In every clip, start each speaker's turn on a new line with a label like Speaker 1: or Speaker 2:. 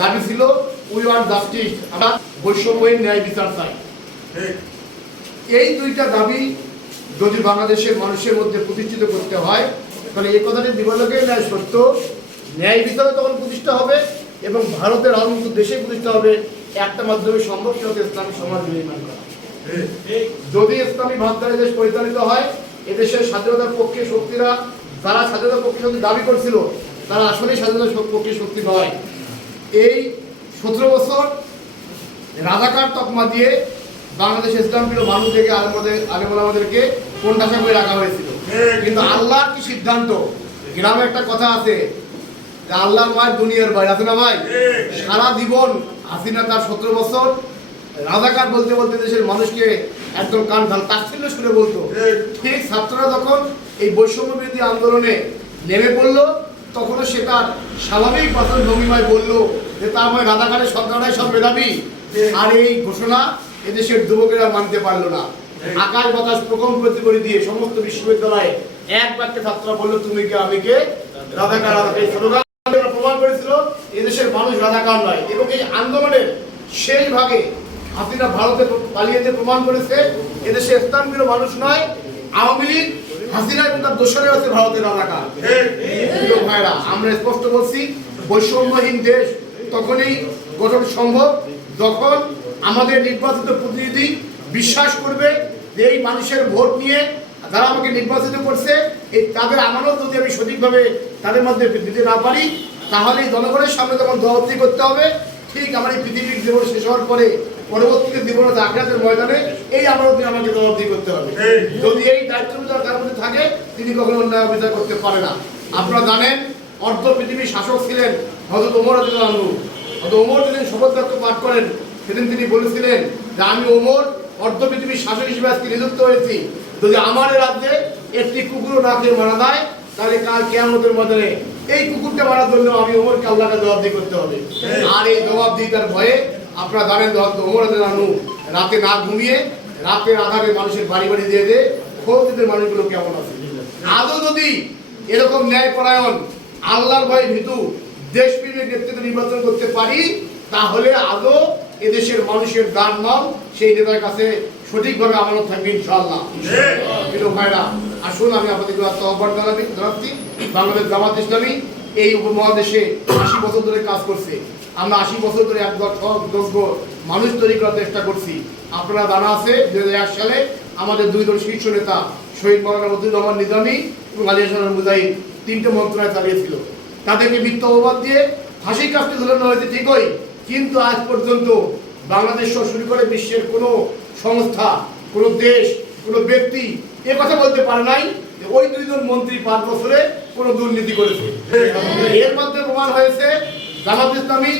Speaker 1: দাবি ছিল we want justice আমরা বৈষম্যহীন ন্যায় বিচার চাই। এই দুইটা দাবি যদি বাংলাদেশের মানুষের মধ্যে প্রতিষ্ঠিত করতে হয় তাহলে এই কথাটি দিবালোকে ন্যায় সত্য। ন্যায় বিচারও তখন প্রতিষ্ঠা হবে এবং ভারতের অন্য দেশে প্রতিষ্ঠা হবে। একটা মাধ্যমে সম্ভব সেটা ইসলামী সমাজ নির্মাণ করা। যদি ইসলামী ভাবধারা দেশ পরিচালিত হয় এদেশের স্বাধীনতার পক্ষে শক্তিরা যারা স্বাধীনতার পক্ষে শক্তি দাবি করছিল তারা আসলেই স্বাধীনতার পক্ষে শক্তি নয় এই সতেরো বছর রাজাকার তকমা দিয়ে বাংলাদেশ ইসলাম প্রিয় মানুষ থেকে আলেমদের আমাদেরকে কোনটাশা করে রাখা হয়েছিল। কিন্তু আল্লাহর কি সিদ্ধান্ত? গ্রামে একটা কথা আছে যে আল্লাহর মায়ের দুনিয়ার বাইরে আছে না ভাই? সারা জীবন হাসিনা তার সতেরো বছর রাজাকার বলতে বলতে দেশের মানুষকে একদম কান ঢাল তাচ্ছিল্য শুনে বলতো। ঠিক ছাত্ররা যখন এই বৈষম্য বিরোধী আন্দোলনে নেমে পড়ল, তখনও সে তার স্বাভাবিক বাচন ভঙ্গিমায় বলল যে তার সব মেধাবী আর এই ঘোষণা এদেশের যুবকেরা মানতে পারল না। আকাশ বাতাস প্রকম্পিত করে দিয়ে সমস্ত বিশ্ববিদ্যালয়ে এক বাক্যে বলল, তুমি কে আমি কে? প্রমাণ করেছিল, এদেশের মানুষ রাজাকার নয়। এবং এই হাসিনা ভারতে প্রমাণ করেছে মানুষ নয়, আওয়ামী লীগ ভারতের আমরা স্পষ্ট বলছি, বৈষম্যহীন দেশ তখনই গঠন সম্ভব যখন আমাদের নির্বাচিত প্রতিনিধি বিশ্বাস করবে যে এই মানুষের ভোট নিয়ে যারা আমাকে নির্বাচিত করছে, এই তাদের আমানত যদি আমি সঠিকভাবে তাদের মধ্যে দিতে না পারি, তাহলে জনগণের সামনে যখন জবাবদি করতে হবে। ঠিক আমার এই পৃথিবীর জীবন শেষ হওয়ার পরে পরবর্তীতে জীবনে আগ্রাতের ময়দানে এই আমানত আমাকে জবাবদি করতে হবে। যদি এই দায়িত্বটা তার মধ্যে থাকে, তিনি কখনো অন্যায় বিচার করতে পারে না। আপনারা জানেন, অর্ধ পৃথিবীর শাসক ছিলেন হজরত ওমর আনু হয়তো ওমর যেদিন শপথ বাক্য পাঠ করেন সেদিন তিনি বলেছিলেন যে আমি ওমর অর্ধ পৃথিবীর শাসক হিসেবে আজকে নিযুক্ত হয়েছি। যদি আমার রাজ্যে একটি কুকুরও না খেয়ে মারা দেয় তাহলে কাল কেয়ামতের মধ্যে এই কুকুরটা মারার জন্য আমি ওমরকে আল্লাহকে জবাবদি করতে হবে। আর এই জবাবদিহিতার ভয়ে আপনারা জানেন হয়তো ওমর আনু রাতে না ঘুমিয়ে রাতের আধারে মানুষের বাড়ি বাড়ি দিয়ে দিয়ে খোঁজ দিতে মানুষগুলো কেমন আছে? আদৌ যদি এরকম ন্যায় পরায়ণ আল্লাহর ভয়ে ভীতু দেশপ্রেমের নেতৃত্ব নির্বাচন করতে পারি তাহলে আদৌ এদেশের মানুষের দান মাল সেই নেতার কাছে সঠিকভাবে আমানত থাকবে ইনশাআল্লাহ। প্রিয় ভাইরা আসুন আমি আপনাদের আহ্বান জানাবি জানাচ্ছি বাংলাদেশ জামাত ইসলামী এই উপমহাদেশে আশি বছর ধরে কাজ করছে। আমরা আশি বছর ধরে এক যোগ্য মানুষ তৈরি করার চেষ্টা করছি। আপনারা জানা আছে দুই সালে আমাদের দুই দল শীর্ষ নেতা শহীদ মৌলানা মজুর রহমান নিজামী এবং আলী হাসান মুজাহিদ তিনটে মন্ত্রণালয় চালিয়েছিল। তাদেরকে মিথ্য অপবাদ দিয়ে ফাঁসির কাজটি ধরানো হয়েছে ঠিকই, কিন্তু আজ পর্যন্ত বাংলাদেশ শুরু করে বিশ্বের কোনো সংস্থা, কোনো দেশ, কোনো ব্যক্তি এ কথা বলতে পারে নাই ওই দুইজন মন্ত্রী পাঁচ বছরে কোনো দুর্নীতি করেছে। এর মধ্যে প্রমাণ হয়েছে, জামাত ইসলামী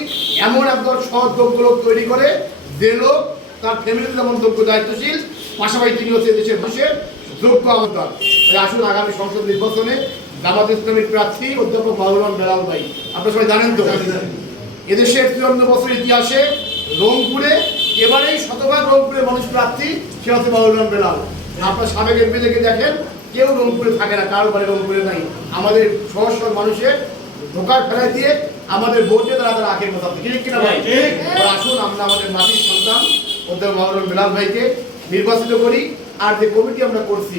Speaker 1: এমন একদল সৎ যোগ্য লোক তৈরি করে, যে লোক তার ফ্যামিলিতে যেমন যোগ্য দায়িত্বশীল, পাশাপাশি তিনি হচ্ছে দেশের মানুষের যোগ্য তাই আসুন আগামী সংসদ নির্বাচনে জামাত ইসলামীর প্রার্থী অধ্যাপক মাহুরাম বেলাল ভাই। আপনারা সবাই জানেন তো? এদেশের চুয়ান্ন বছর ইতিহাসে রংপুরে এবারেই শতভাগ রংপুরে মানুষ প্রার্থী সে হচ্ছে মাহুরাম বেলাল। আপনার সাবেক এমপি থেকে দেখেন কেউ রংপুরে থাকে না কারও বাড়ি রংপুরে নাই। আমাদের সমস্ত মানুষের ঢোকার ফেলাই দিয়ে আমাদের ভোটে তারা তারা আখের কথা ঠিক কিনা ভাই? আসুন আমরা আমাদের মাটির সন্তান অধ্যাপক মাহুরাম বেলাল ভাইকে নির্বাচিত করি। আর যে কমিটি আমরা করছি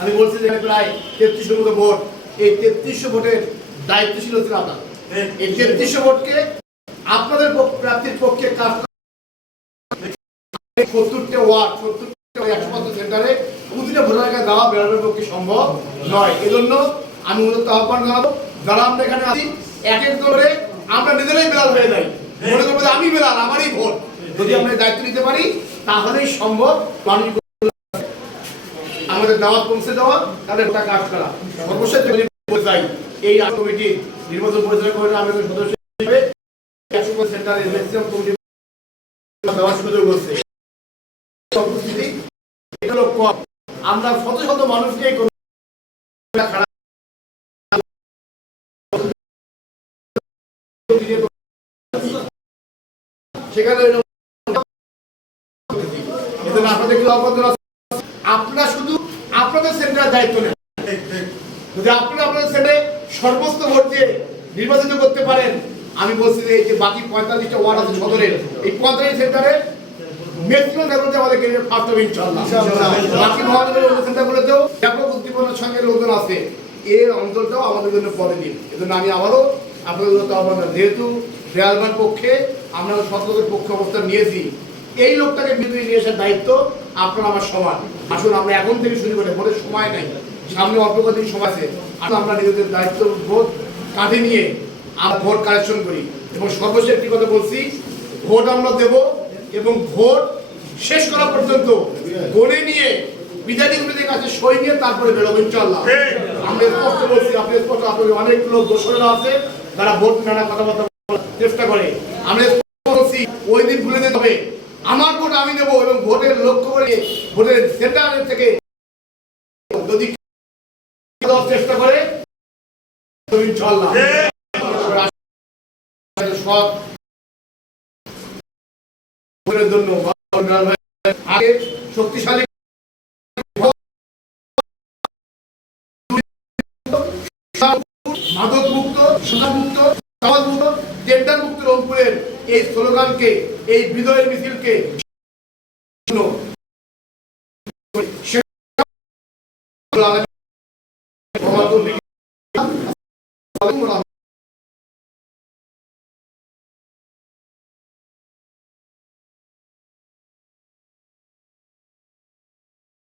Speaker 1: আমি বলছি যে প্রায় তেত্রিশশো মতো ভোট। এই তেত্রিশশো ভোটের দায়িত্বশীল হচ্ছে আপনার। এই তেত্রিশশো ভোটকে আপনাদের প্রার্থীর পক্ষে কাজ ওয়ার্ড একশো পাঁচ সেন্টারে প্রতিটা দেওয়া বেরোনোর পক্ষে সম্ভব নয়। এজন্য আমি মূলত আহ্বান জানাব, যারা আমরা এখানে আছি, এক এক করে আমরা নিজেরাই বেলাল হয়ে যাই। মনে করব আমি বেলাল, আমারই ভোট। যদি আমরা দায়িত্ব নিতে পারি, তাহলেই সম্ভব। মানুষ আমাদের দাওয়াত পৌঁছে দেওয়া তাদের ওটা কাজ করা সর্বশেষ চাই এই কমিটি নির্বাচন পরিচালনা কমিটি আমি একজন সদস্য হিসেবে আপনারা শুধু আপনাদের সেন্টারের দায়িত্ব নেন। যদি আপনারা আপনাদের সেন্টারে সর্বোচ্চ ভোট দিয়ে নির্বাচিত করতে পারেন আমি বলছি যে এই যে বাকি পঁয়তাল্লিশটা ওয়ার্ড আছে সদরের এই পঁয়তাল্লিশ সেন্টারে ম্যাক্সিমাম আমাদের কেরিয়ার ফার্স্ট হবে বাকি মহানগরের অন্য সেন্টারগুলোতেও ব্যাপক উদ্দীপনার সঙ্গে লোকজন আছে। অঞ্চলটাও আমাদের জন্য এজন্য আমি আবারও আপনাদের আহ্বান যেহেতু রেয়ালবার পক্ষে আমরা সতর্কের পক্ষে অবস্থান নিয়েছি এই লোকটাকে বিদ্যুৎ নিয়ে আসার দায়িত্ব আপনার আমার সমান আসুন আমরা এখন থেকে শুরু করে ভোটের সময় নেই। সামনে অল্প কদিন সময় আছে। আসুন আমরা নিজেদের দায়িত্ব ভোট কাঁধে নিয়ে আমরা ভোট কালেকশন করি। এবং সর্বশেষ একটি কথা বলছি ভোট আমরা দেব এবং ভোট শেষ করা পর্যন্ত গণে নিয়ে কমিটির কাছে সই নিয়ে তারপরে বেরোবো ইনশাল্লাহ আমরা স্পষ্ট বলছি আপনি স্পষ্ট আপনাদের অনেক লোক দোষরা আছে তারা ভোট নানা কথাবার্তা চেষ্টা করে। আমরা বলছি ওই দিন ভুলে যেতে হবে। আমার ভোট আমি দেবো এবং ভোটের লক্ষ্য করে ভোটের সেন্টারের থেকে যদি চেষ্টা করে ইনশাল্লাহ সৎ জন্য আগে রংপুরের এই স্লোগানকে এই বিজয়ের মিছিলকে সে-